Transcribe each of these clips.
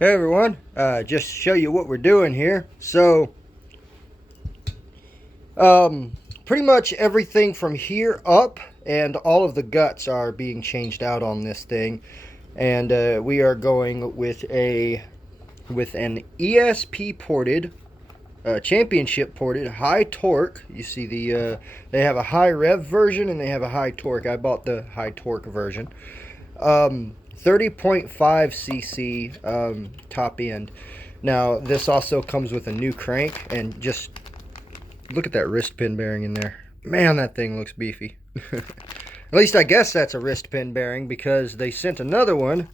Hey everyone, just to show you what we're doing here. So, pretty much everything from here up and all of the guts are being changed out on this thing. And we are going with an ESP ported, championship ported, high torque. You see they have a high rev version and they have a high torque. I bought the high torque version. 30.5 cc top end. Now this also comes with a new crank, and just look at that wrist pin bearing in there. Man, that thing looks beefy. At least I guess that's a wrist pin bearing, because they sent another one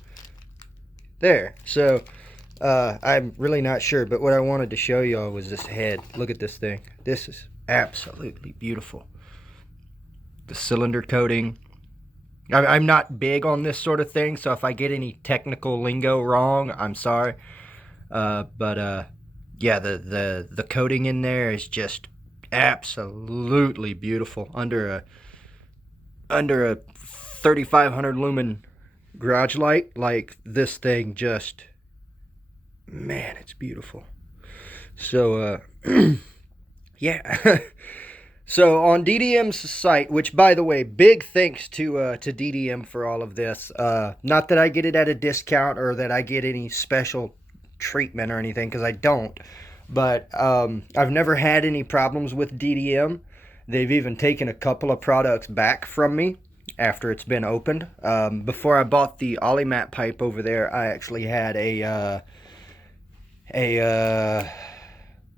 there. So I'm really not sure, but what I wanted to show y'all was this head. Look at this thing. This is absolutely beautiful. The cylinder coating. I'm not big on this sort of thing, so if I get any technical lingo wrong, I'm sorry. But yeah, the coating in there is just absolutely beautiful. Under a 3500 lumen garage light, like, this thing just, man, it's beautiful. So yeah. So on DDM's site, which, by the way, big thanks to DDM for all of this. Not that I get it at a discount or that I get any special treatment or anything, because I don't. But I've never had any problems with DDM. They've even taken a couple of products back from me after it's been opened. Before I bought the Ollimat pipe over there, I actually had a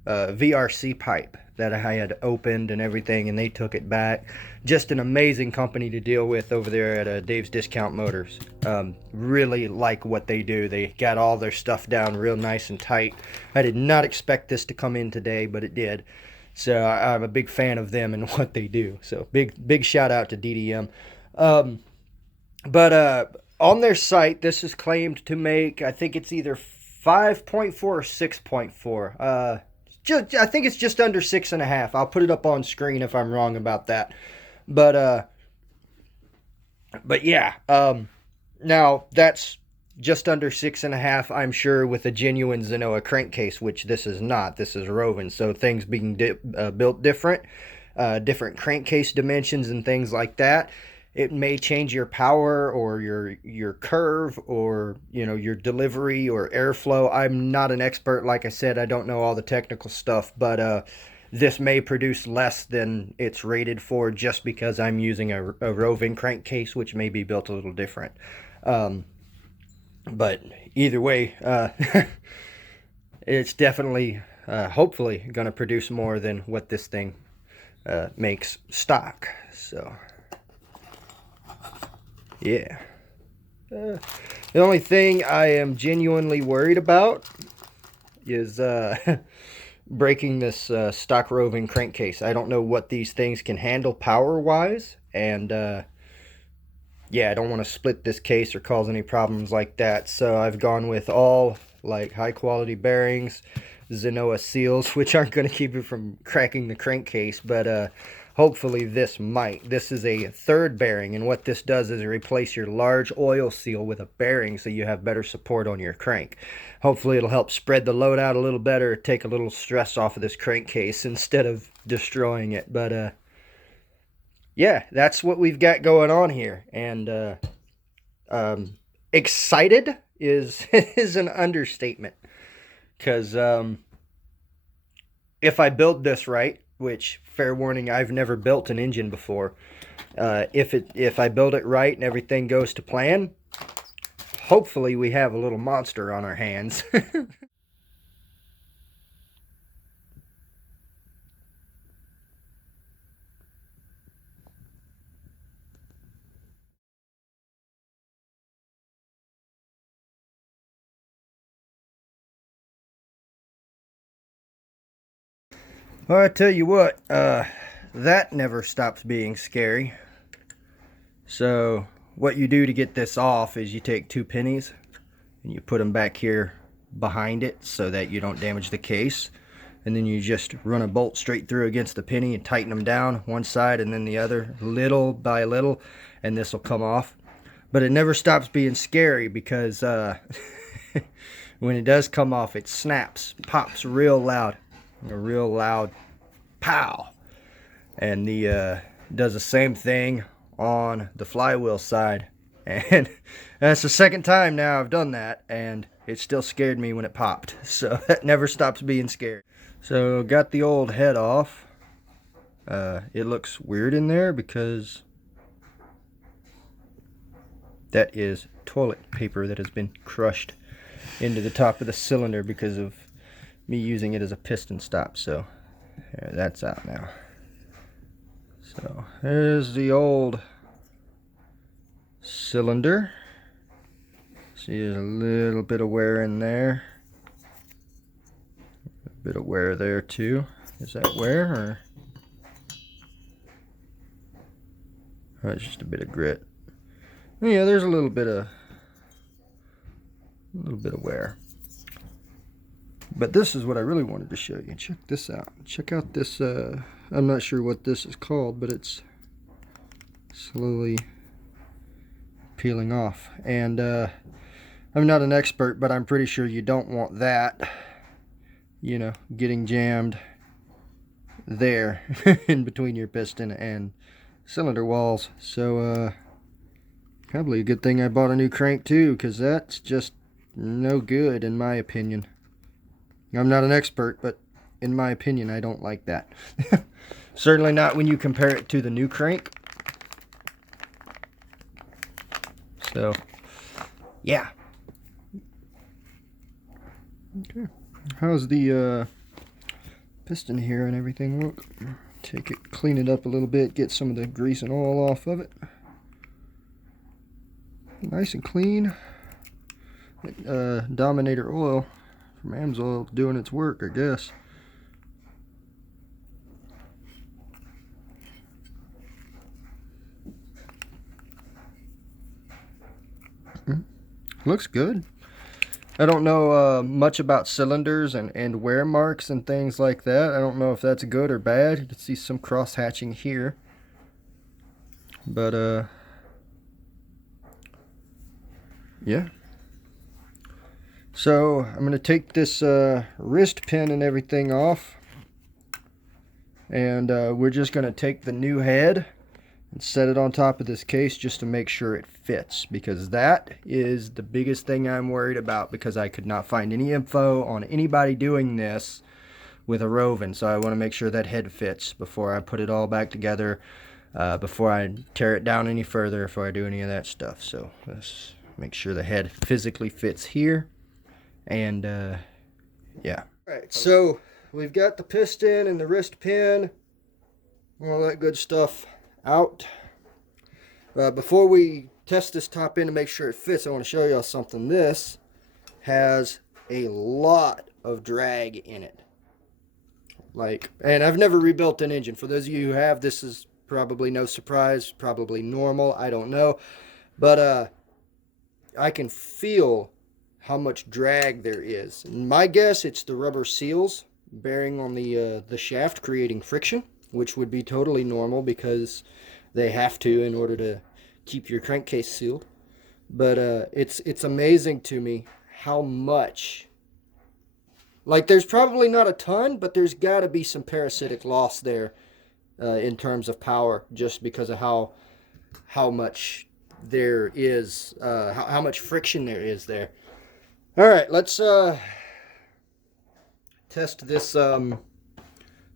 VRC pipe that I had opened and everything, and they took it back. Just an amazing company to deal with over there at Dave's Discount Motors. Really like what they do. They got all their stuff down real nice and tight. I did not expect this to come in today, but it did. So I'm a big fan of them and what they do. So big shout out to DDM. But on their site, this is claimed to make, I think it's either 5.4 or 6.4. I think it's just under 6.5. I'll put it up on screen if I'm wrong about that. But yeah. Now that's just under 6.5, I'm sure, with a genuine Zenoa crankcase, which this is not. This is Rovan, so things being built different, different crankcase dimensions and things like that. It may change your power or your curve, or your delivery or airflow. I'm not an expert, like I said. I don't know all the technical stuff, but this may produce less than it's rated for, just because I'm using a Rovan crankcase, which may be built a little different. But either way, it's definitely, hopefully, going to produce more than what this thing makes stock. So yeah. The only thing I am genuinely worried about is breaking this stock Rovan crankcase. I don't know what these things can handle power-wise, and yeah, I don't want to split this case or cause any problems like that. So I've gone with all, like, high-quality bearings, Zenoa seals, which aren't going to keep it from cracking the crankcase, but hopefully this might. This is a third bearing, and what this does is replace your large oil seal with a bearing, so you have better support on your crank. Hopefully it'll help spread the load out a little better, take a little stress off of this crankcase instead of destroying it. But yeah, that's what we've got going on here, and excited is is an understatement, because if I build this right, which, fair warning, I've never built an engine before, if I build it right and everything goes to plan, hopefully we have a little monster on our hands. Well, I tell you what, that never stops being scary. So what you do to get this off is you take two pennies and you put them back here behind it so that you don't damage the case, and then you just run a bolt straight through against the penny and tighten them down one side and then the other, little by little, and this will come off. But it never stops being scary, because when it does come off, it snaps, pops real loud, a real loud pow. And the does the same thing on the flywheel side, and that's the second time now I've done that, and it still scared me when it popped. So that never stops being scary. So got the old head off. It looks weird in there because that is toilet paper that has been crushed into the top of the cylinder because of me using it as a piston stop. So yeah, that's out now. So there's the old cylinder. See, there's a little bit of wear in there. A bit of wear there too. Is that wear, or oh, it's just a bit of grit? Yeah, there's a little bit of wear. But this is what I really wanted to show you. Check this out. Check out this. I'm not sure what this is called, but it's slowly peeling off. And I'm not an expert, but I'm pretty sure you don't want that, you know, getting jammed there in between your piston and cylinder walls. So probably a good thing I bought a new crank too, because that's just no good in my opinion. I'm not an expert, but in my opinion, I don't like that. Certainly not when you compare it to the new crank. So, yeah. Okay. How's the piston here and everything look? Take it, clean it up a little bit, get some of the grease and oil off of it. Nice and clean. Dominator oil from Amsoil doing its work, I guess. Looks good. I don't know much about cylinders and wear marks and things like that. I don't know if that's good or bad. You can see some cross hatching here, but yeah. So I'm going to take this wrist pin and everything off, and we're just going to take the new head and set it on top of this case just to make sure it fits, because that is the biggest thing I'm worried about, because I could not find any info on anybody doing this with a Rovan. So I want to make sure that head fits before I put it all back together, before I tear it down any further, before I do any of that stuff. So let's make sure the head physically fits here. And yeah. Alright, so we've got the piston and the wrist pin, all that good stuff out. Before we test this top end to make sure it fits, I want to show y'all something. This has a lot of drag in it. And I've never rebuilt an engine. For those of you who have, this is probably no surprise, probably normal, I don't know. But I can feel how much drag there is. And my guess, it's the rubber seals bearing on the shaft, creating friction, which would be totally normal because they have to in order to keep your crankcase sealed. But it's amazing to me how much, like, there's probably not a ton, but there's got to be some parasitic loss there in terms of power, just because of how much there is, how much friction there is there. All right, let's test this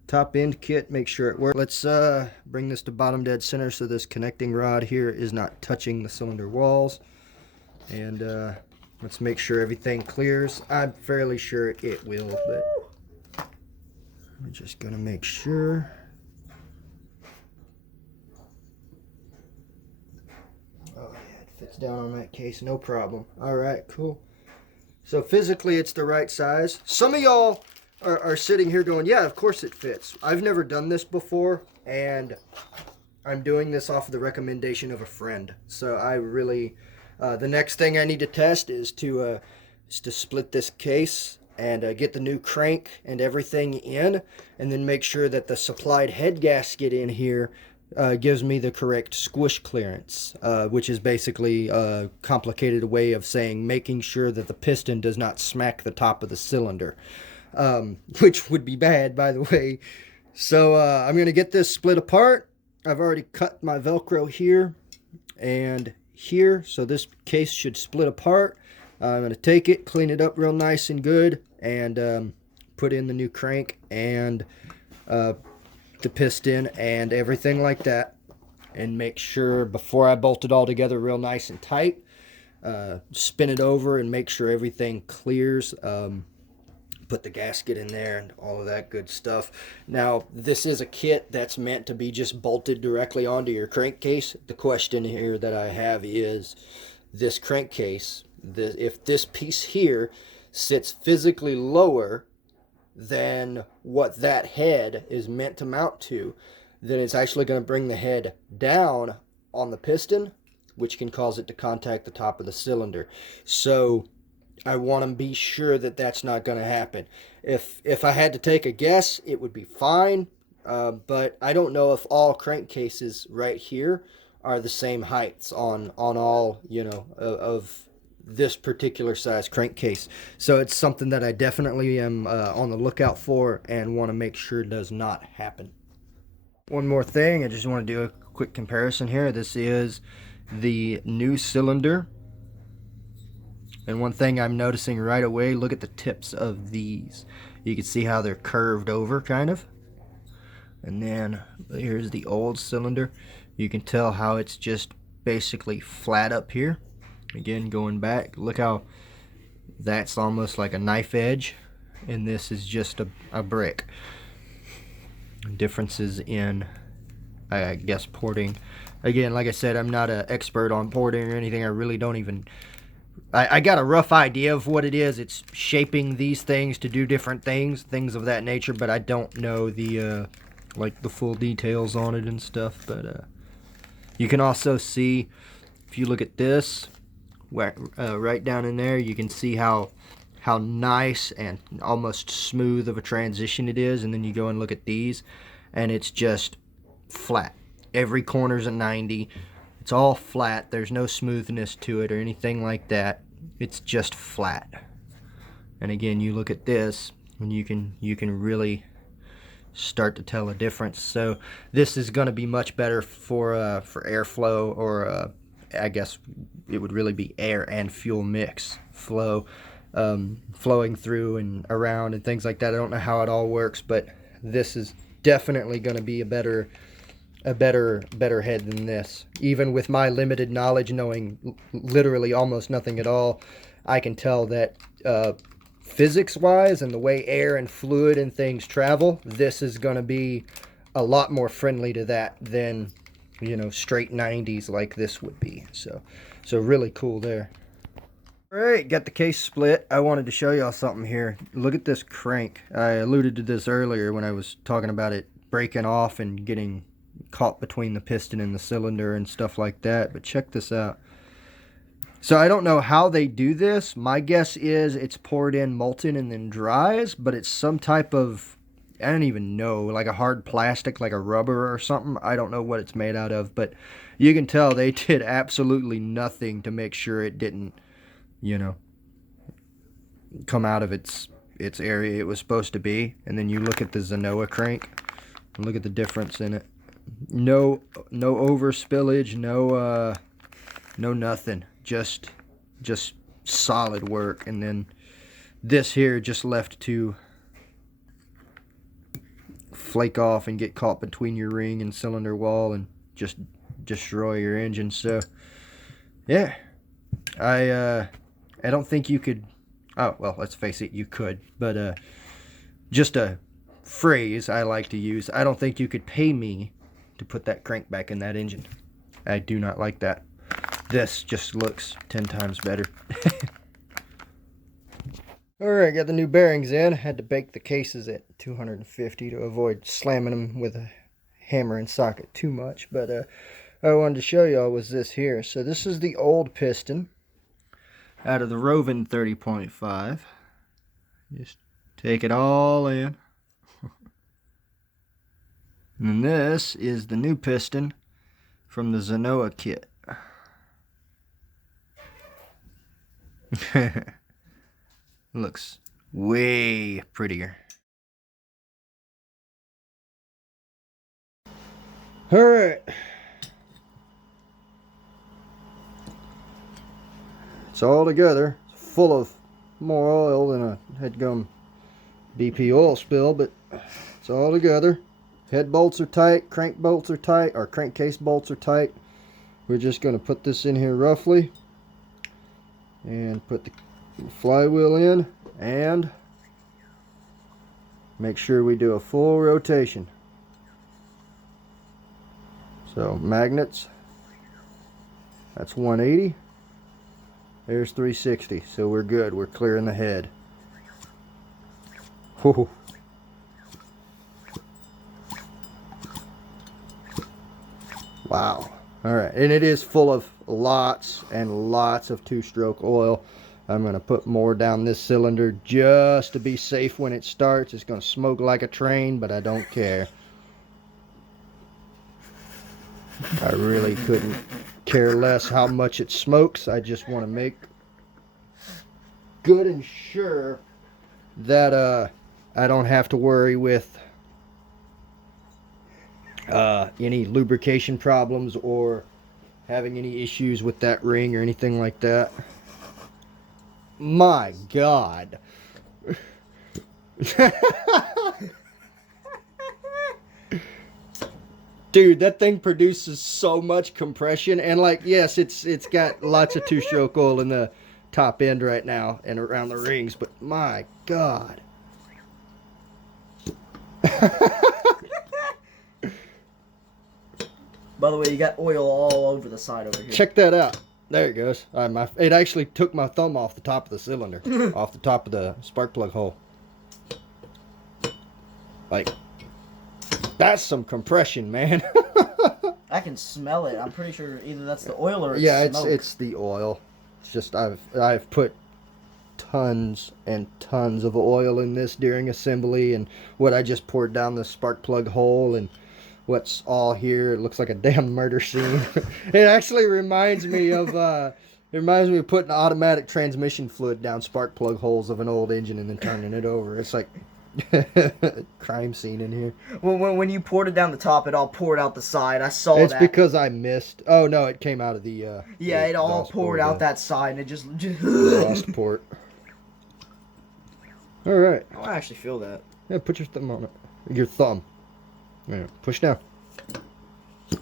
top end kit, make sure it works. Let's bring this to bottom dead center so this connecting rod here is not touching the cylinder walls. And let's make sure everything clears. I'm fairly sure it will, but we're just gonna make sure. Oh yeah, it fits down on that case, no problem. All right, cool. So physically it's the right size. Some of y'all are sitting here going, yeah, of course it fits. I've never done this before, and I'm doing this off of the recommendation of a friend. So I really, the next thing I need to test is to split this case and get the new crank and everything in, and then make sure that the supplied head gasket in here gives me the correct squish clearance, which is basically a complicated way of saying making sure that the piston does not smack the top of the cylinder, which would be bad, by the way. So I'm going to get this split apart. I've already cut my Velcro here and here, so this case should split apart. I'm going to take it, clean it up real nice and good, and put in the new crank and the piston and everything like that, and make sure before I bolt it all together real nice and tight, spin it over and make sure everything clears, put the gasket in there and all of that good stuff. Now, this is a kit that's meant to be just bolted directly onto your crankcase. The question here that I have is, this crankcase, if this piece here sits physically lower than what that head is meant to mount to, then it's actually going to bring the head down on the piston, which can cause it to contact the top of the cylinder. So I want to be sure that that's not going to happen. If I had to take a guess, it would be fine, but I don't know if all crankcases right here are the same heights on all, you know, of this particular size crankcase. So it's something that I definitely am on the lookout for and want to make sure does not happen. One more thing, I just want to do a quick comparison here. This is the new cylinder, and one thing I'm noticing right away, look at the tips of these. You can see how they're curved over kind of, and then here's the old cylinder. You can tell how it's just basically flat up here. Again, going back, look how that's almost like a knife edge, and this is just a brick. Differences in, I guess, porting. Again, like I said, I'm not an expert on porting or anything. I really don't even, I got a rough idea of what it is. It's shaping these things to do different things of that nature, but I don't know the like the full details on it and stuff. But you can also see, if you look at this, right down in there, you can see how nice and almost smooth of a transition it is, and then you go and look at these and it's just flat. Every corner's a 90. It's all flat. There's no smoothness to it or anything like that. It's just flat. And again, you look at this and you can really start to tell a difference. So this is going to be much better for airflow, or I guess it would really be air and fuel mix flow, flowing through and around and things like that. I don't know how it all works, but this is definitely going to be a better head than this. Even with my limited knowledge, knowing literally almost nothing at all, I can tell that physics wise and the way air and fluid and things travel, this is going to be a lot more friendly to that than, you know, straight 90s like this would be. So really cool there. Alright, got the case split. I wanted to show y'all something here. Look at this crank. I alluded to this earlier when I was talking about it breaking off and getting caught between the piston and the cylinder and stuff like that, but check this out. So I don't know how they do this. My guess is it's poured in molten and then dries, but it's some type of, I don't even know, like a hard plastic, like a rubber or something. I don't know what it's made out of, but you can tell they did absolutely nothing to make sure it didn't, you know, come out of its area it was supposed to be. And then you look at the Zenoa crank and look at the difference in it. No over spillage, no nothing. Just solid work. And then this here just left to flake off and get caught between your ring and cylinder wall and just destroy your engine. So yeah, I don't think you could, oh well, let's face it, you could, but just a phrase I like to use, I don't think you could pay me to put that crank back in that engine. I do not like that. This just looks 10 times better. Alright, got the new bearings in. Had to bake the cases at 250 to avoid slamming them with a hammer and socket too much. But I wanted to show y'all was this here. So this is the old piston out of the Rovan 30.5. Just take it all in. And this is the new piston from the Zenoa kit. Looks way prettier. Alright. It's all together. It's full of more oil than a headgum BP oil spill, but it's all together. Head bolts are tight, crank bolts are tight, or crankcase bolts are tight. We're just going to put this in here roughly and put the flywheel in and make sure we do a full rotation. So magnets, that's 180. There's 360. So we're good. We're clearing the head. Whoa. Wow. Alright, and it is full of lots and lots of two-stroke oil. I'm going to put more down this cylinder just to be safe when it starts. It's going to smoke like a train, but I don't care. I really couldn't care less how much it smokes. I just want to make good and sure that I don't have to worry with any lubrication problems or having any issues with that ring or anything like that. My God. Dude, that thing produces so much compression, and like, yes, it's got lots of two-stroke oil in the top end right now and around the rings, but my God. By the way, you got oil all over the side over here. Check that out. There it goes. It actually took my thumb off the top of the cylinder, off the top of the spark plug hole. Like, that's some compression, man. I can smell it. I'm pretty sure either that's the oil or it's smoke. Yeah, it's the oil. It's just I've put tons and tons of oil in this during assembly, and what I just poured down the spark plug hole and what's all here, it looks like a damn murder scene. It actually reminds me of putting automatic transmission fluid down spark plug holes of an old engine and then turning it over. It's like crime scene in here. When you poured it down the top, it all poured out the side. I saw it's that. It's because I missed. Oh no, it came out of the yeah, it all poured out that side, and it just lost port. All right. Oh, I actually feel that. Yeah, put your thumb on it. Your thumb. Yeah, push down.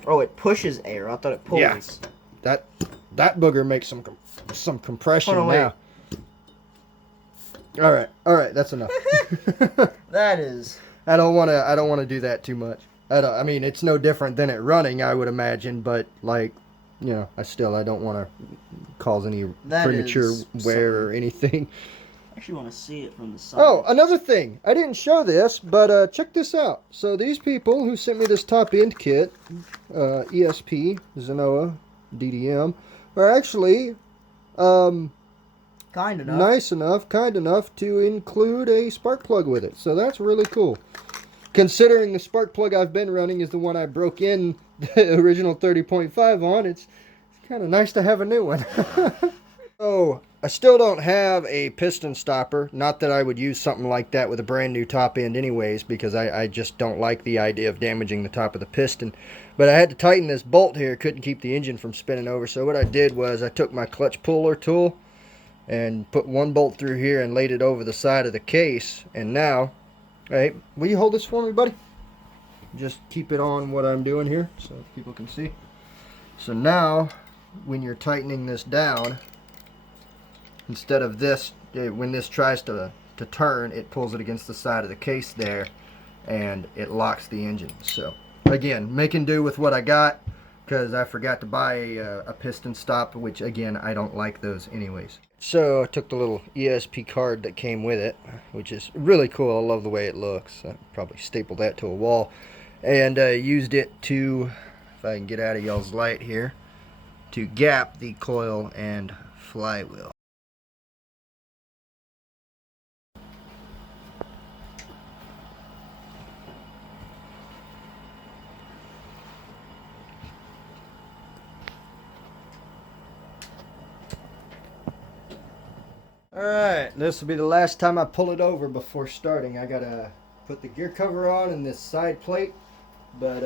Oh, it pushes air. I thought it pulls. Yeah. That booger makes some compression now. All right, that's enough. That is. I don't want to do that too much. I mean, it's no different than it running, I would imagine, but like, you know, I don't want to cause any premature wear or anything. I actually want to see it from the side. Oh, another thing. I didn't show this, but check this out. So these people who sent me this top end kit, ESP, Zenoa, DDM, are actually kind enough to include a spark plug with it. So that's really cool. Considering the spark plug I've been running is the one I broke in the original 30.5 on, it's kind of nice to have a new one. So, I still don't have a piston stopper. Not that I would use something like that with a brand new top end anyways, because I just don't like the idea of damaging the top of the piston. But I had to tighten this bolt here. Couldn't keep the engine from spinning over. So what I did was I took my clutch puller tool and put one bolt through here and laid it over the side of the case. And now, hey, will you hold this for me, buddy? Just keep it on what I'm doing here so people can see. So now, when you're tightening this down, instead of this, when this tries to turn, it pulls it against the side of the case there, and it locks the engine. So, again, making do with what I got, because I forgot to buy a piston stop, which, again, I don't like those anyways. So, I took the little ESP card that came with it, which is really cool. I love the way it looks. I probably stapled that to a wall, and used it to, if I can get out of y'all's light here, to gap the coil and flywheel. Alright, this will be the last time I pull it over before starting. I gotta put the gear cover on and this side plate, but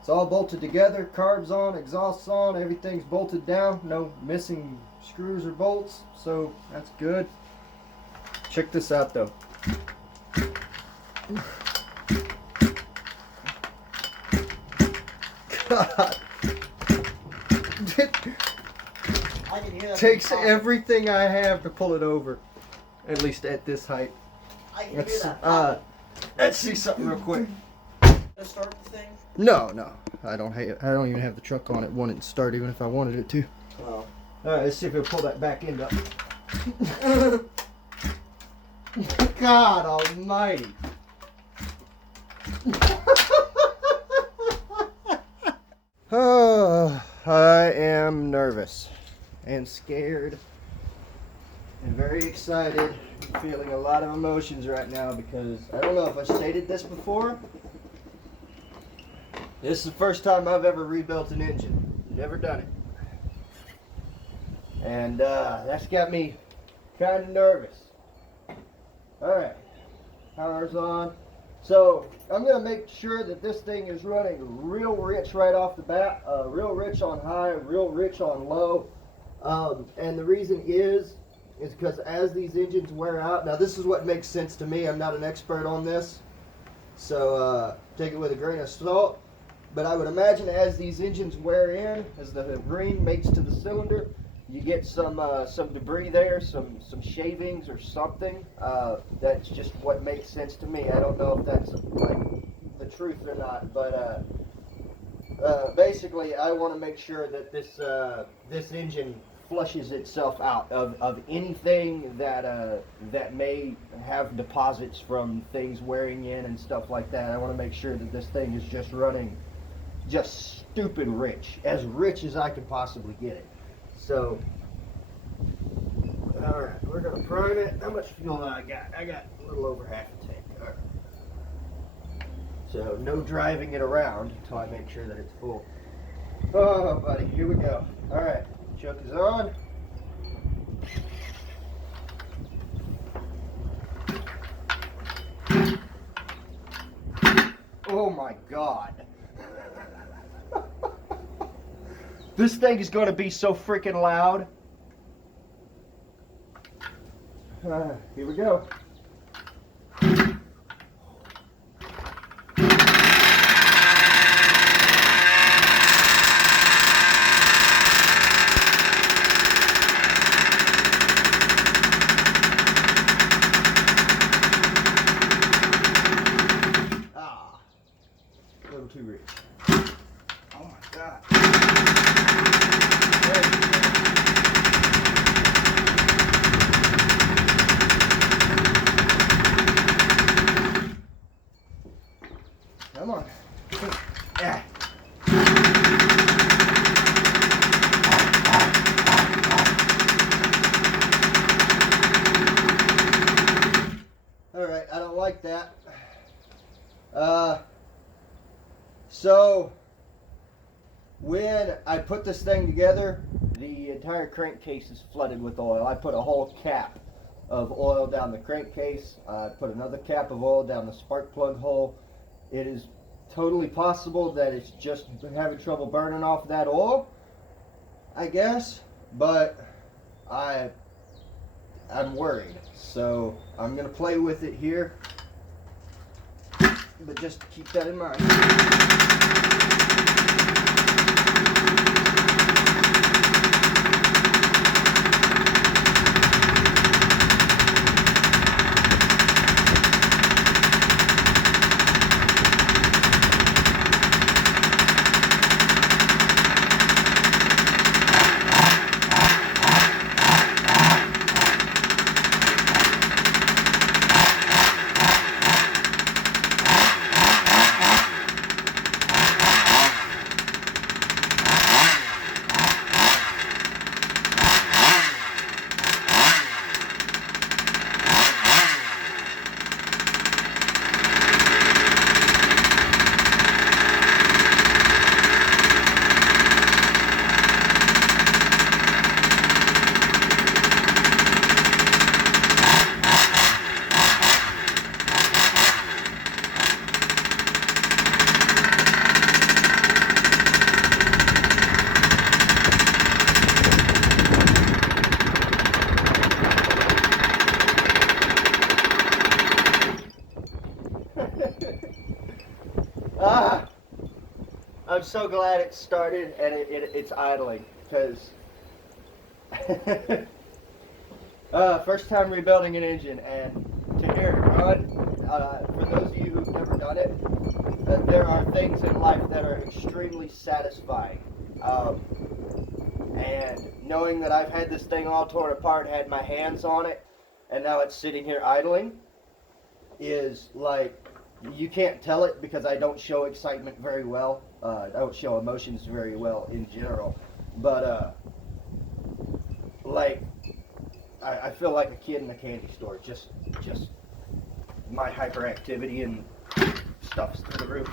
it's all bolted together, carbs on, exhausts on, everything's bolted down, no missing screws or bolts, so that's good. Check this out though. God. I can hear that. Takes everything I have to pull it over, at least at this height. I can hear that. Let's see something real quick. Start the thing. No, I don't even have the truck on it. Wouldn't start even if I wanted it to. Oh. All right, let's see if it'll pull that back end up. God Almighty! Oh, I am nervous and scared and very excited. I'm feeling a lot of emotions right now because I don't know if I stated this before. This is the first time I've ever rebuilt an engine. Never done it. And that's got me kind of nervous. Alright, power's on. So I'm going to make sure that this thing is running real rich right off the bat. Real rich on high, real rich on low. And the reason is because as these engines wear out, now this is what makes sense to me. I'm not an expert on this, so take it with a grain of salt. But I would imagine as these engines wear in, as the green mates to the cylinder, you get some debris there, some shavings or something. That's just what makes sense to me. I don't know if that's like the truth or not, but basically I want to make sure that this engine flushes itself out of anything that may have deposits from things wearing in and stuff like that. I want to make sure that this thing is just running just stupid rich as I can possibly get it. So, all right, we're gonna prime it. How much fuel do I got? I got a little over half a tank. All right. So no driving it around until I make sure that it's full. Oh, buddy, here we go. All right, choke is on. Oh my God. This thing is going to be so freaking loud. Here we go. A little too rich. Oh my God. Come on. Yeah. All right, I don't like that. So when I put this thing together, the entire crankcase is flooded with oil. I put a whole cap of oil down the crankcase. I put another cap of oil down the spark plug hole. It is totally possible that it's just having trouble burning off that oil, I guess, but I'm worried. So I'm gonna play with it here, but just keep that in mind. so glad it started and it's idling, because first time rebuilding an engine, and to hear it run, for those of you who've never done it, there are things in life that are extremely satisfying. And knowing that I've had this thing all torn apart, had my hands on it, and now it's sitting here idling, is like, you can't tell it because I don't show excitement very well. I don't show emotions very well in general. But, like, I feel like a kid in a candy store. Just my hyperactivity and stuff's through the roof.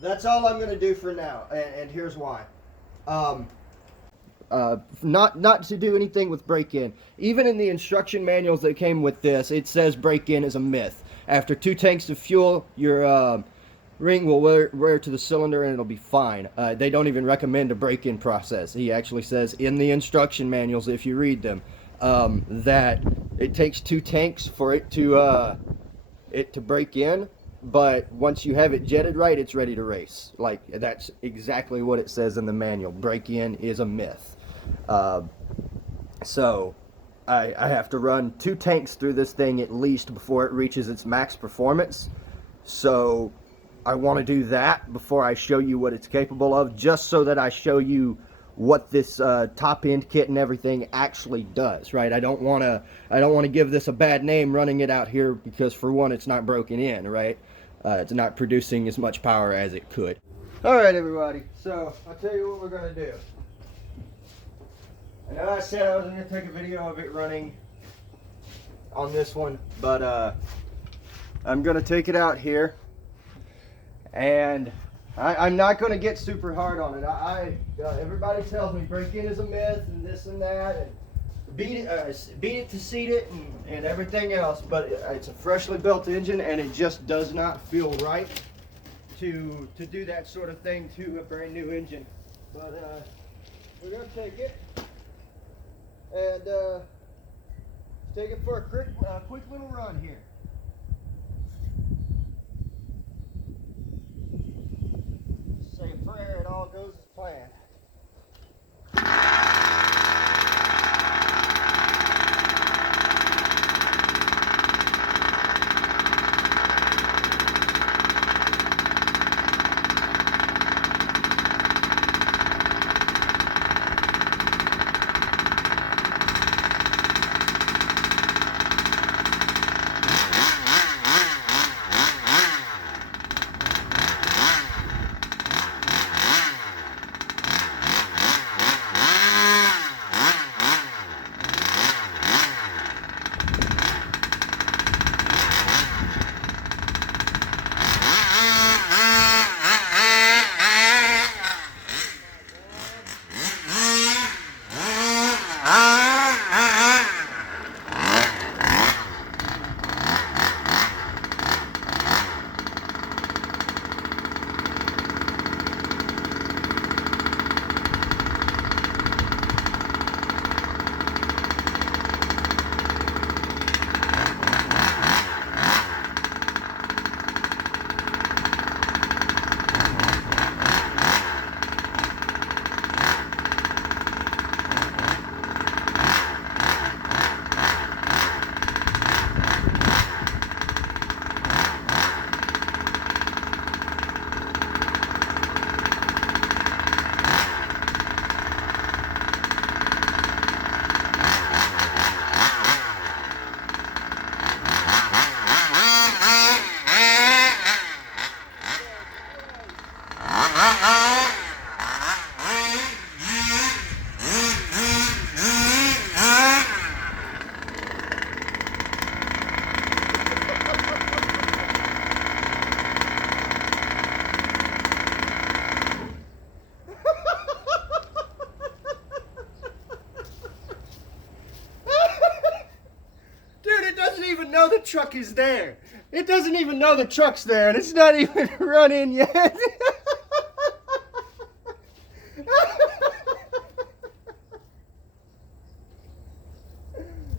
That's all I'm going to do for now, and here's why. Not to do anything with break-in. Even in the instruction manuals that came with this, it says break-in is a myth. After 2 tanks of fuel, your ring will wear to the cylinder and it'll be fine. They don't even recommend a break-in process. He actually says in the instruction manuals, if you read them, that it takes 2 tanks for it to break in. But once you have it jetted right, it's ready to race. Like, that's exactly what it says in the manual. Break-in is a myth. So I have to run 2 tanks through this thing at least before it reaches its max performance. So I want to do that before I show you what it's capable of, just so that I show you what this top end kit and everything actually does, right? I don't want to give this a bad name running it out here, because for one, it's not broken in, right? It's not producing as much power as it could. All right, everybody. So I'll tell you what we're gonna do. I know I said I was gonna take a video of it running on this one, but I'm gonna take it out here, and I'm not gonna get super hard on it. Everybody tells me break-in is a myth and this and that, and beat it to seat it and everything else, but it's a freshly built engine, and it just does not feel right to do that sort of thing to a brand new engine. But we're gonna take it and take it for a quick little run here. Say a prayer, it all goes as planned. even know the truck is there. It doesn't even know the truck's there, and it's not even running yet.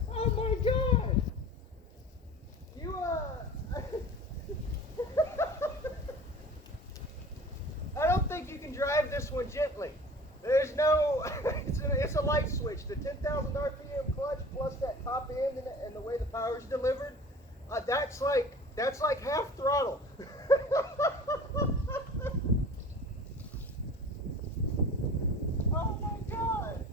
Oh my God. You, I don't think you can drive this one gently. There's no, it's a light switch. The 10,000 RPM clutch plus that top end and the way the power is delivered, that's like half throttle. Oh my God.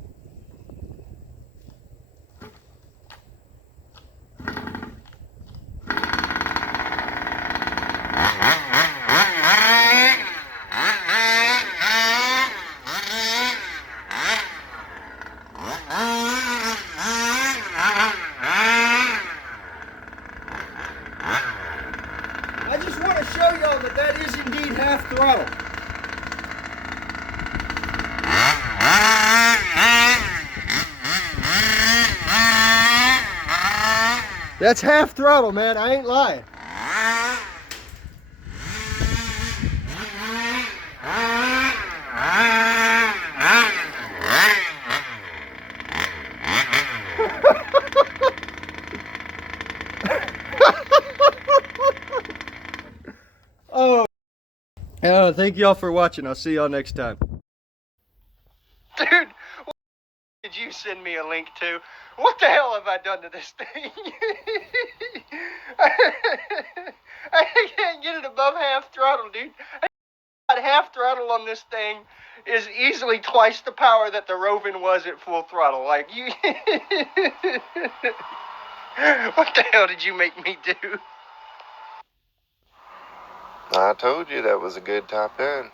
I just want to show y'all that that is indeed half throttle. That's half throttle, man. I ain't lying. Oh, thank y'all for watching. I'll see y'all next time. Dude, what did you send me a link to? What the hell have I done to this thing? I can't get it above half throttle, dude. Half throttle on this thing is easily twice the power that the Rovan was at full throttle. Like, you... What the hell did you make me do? I told you that was a good top end.